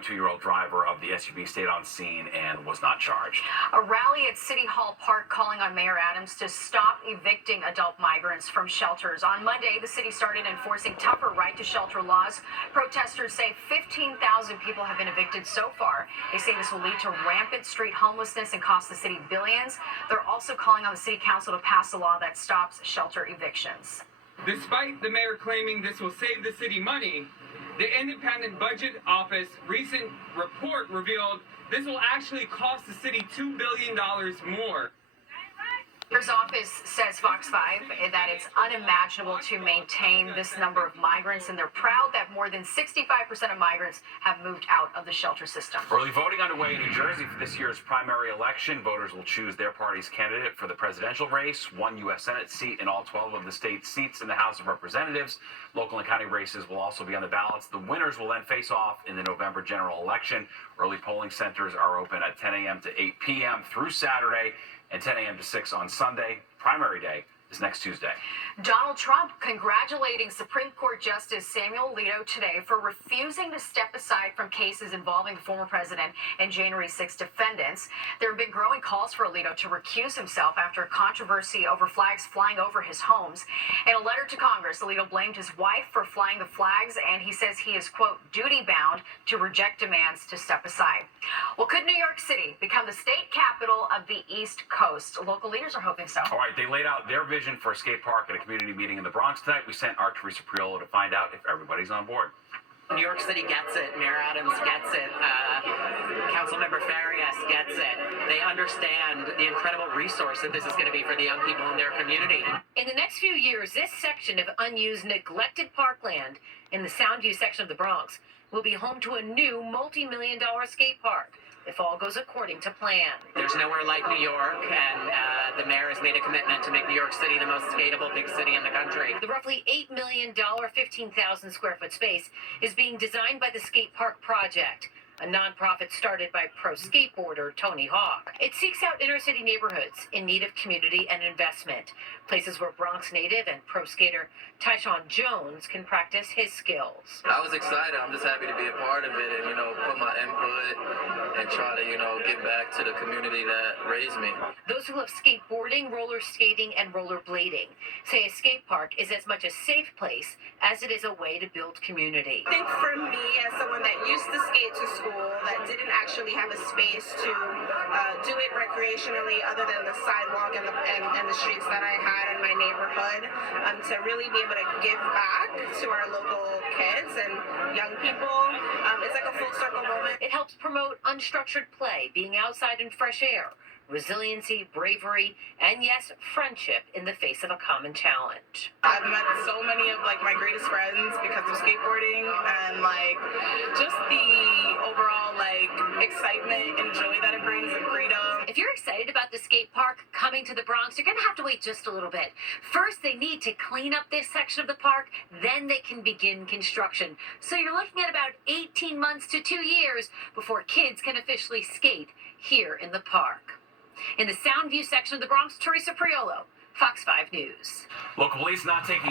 22-year-old driver of the SUV stayed on scene and was not charged. A rally at City Hall Park calling on Mayor Adams to stop evicting adult migrants from shelters. On Monday, the city started enforcing tougher right-to-shelter laws. Protesters say 15,000 people have been evicted so far. They say this will lead to rampant street homelessness and cost the city billions. They're also calling on the city council to pass a law that stops shelter evictions. Despite the mayor claiming this will save the city money, the Independent Budget Office recent report revealed this will actually cost the city $2 billion more. The mayor's office says Fox 5 that it's unimaginable to maintain this number of migrants, and they're proud that more than 65% of migrants have moved out of the shelter system. Early voting underway in New Jersey for this year's primary election. Voters will choose their party's candidate for the presidential race, one U.S. Senate seat, and all 12 of the state's seats in the House of Representatives. Local and county races will also be on the ballots. The winners will then face off in the November general election. Early polling centers are open at 10 a.m. to 8 p.m. through Saturday and 10 a.m. to 6 on Sunday. Primary day is next Tuesday. Donald Trump congratulating Supreme Court Justice Samuel Alito today for refusing to step aside from cases involving the former president and January 6 defendants. There have been growing calls for Alito to recuse himself after a controversy over flags flying over his homes. In a letter to Congress, Alito blamed his wife for flying the flags, and he says he is, quote, duty-bound to reject demands to step aside. Well, could New York City become the state capital of the East Coast? Local leaders are hoping so. All right, they laid out their vision for a skate park at a community meeting in the Bronx tonight. We sent our Teresa Priolo to find out if everybody's on board. New York City gets it. Mayor Adams gets it. Councilmember Farias gets it. They understand the incredible resource that this is going to be for the young people in their community. In the next few years, this section of unused, neglected parkland in the Soundview section of the Bronx will be home to a new multi-million-dollar skate park, if all goes according to plan. There's nowhere like New York, and the mayor has made a commitment to make New York City the most skateable big city in the country. The roughly $8 million, 15,000 square foot space is being designed by the Skate Park Project, a nonprofit started by pro skateboarder Tony Hawk. It seeks out inner city neighborhoods in need of community and investment, places where Bronx native and pro skater Tyshawn Jones can practice his skills. I was excited. I'm just happy to be a part of it and, put my input and try to, give back to the community that raised me. Those who love skateboarding, roller skating, and rollerblading say a skate park is as much a safe place as it is a way to build community. I think for me, as someone that used to skate to school, that didn't actually have a space to do it recreationally other than the sidewalk and the streets that I had in my neighborhood, to really be able to give back to our local kids and young people, it's like a full circle moment. It helps promote unstructured play, being outside in fresh air, resiliency, bravery, and yes, friendship in the face of a common challenge. I've met so many of my greatest friends because of skateboarding, and just the overall excitement and joy that it brings, and freedom. If you're excited about the skate park coming to the Bronx, you're gonna have to wait just a little bit. First, they need to clean up this section of the park, then they can begin construction. So you're looking at about 18 months to 2 years before kids can officially skate here in the park. In the Soundview section of the Bronx, Teresa Priolo, Fox 5 News. Local police not taking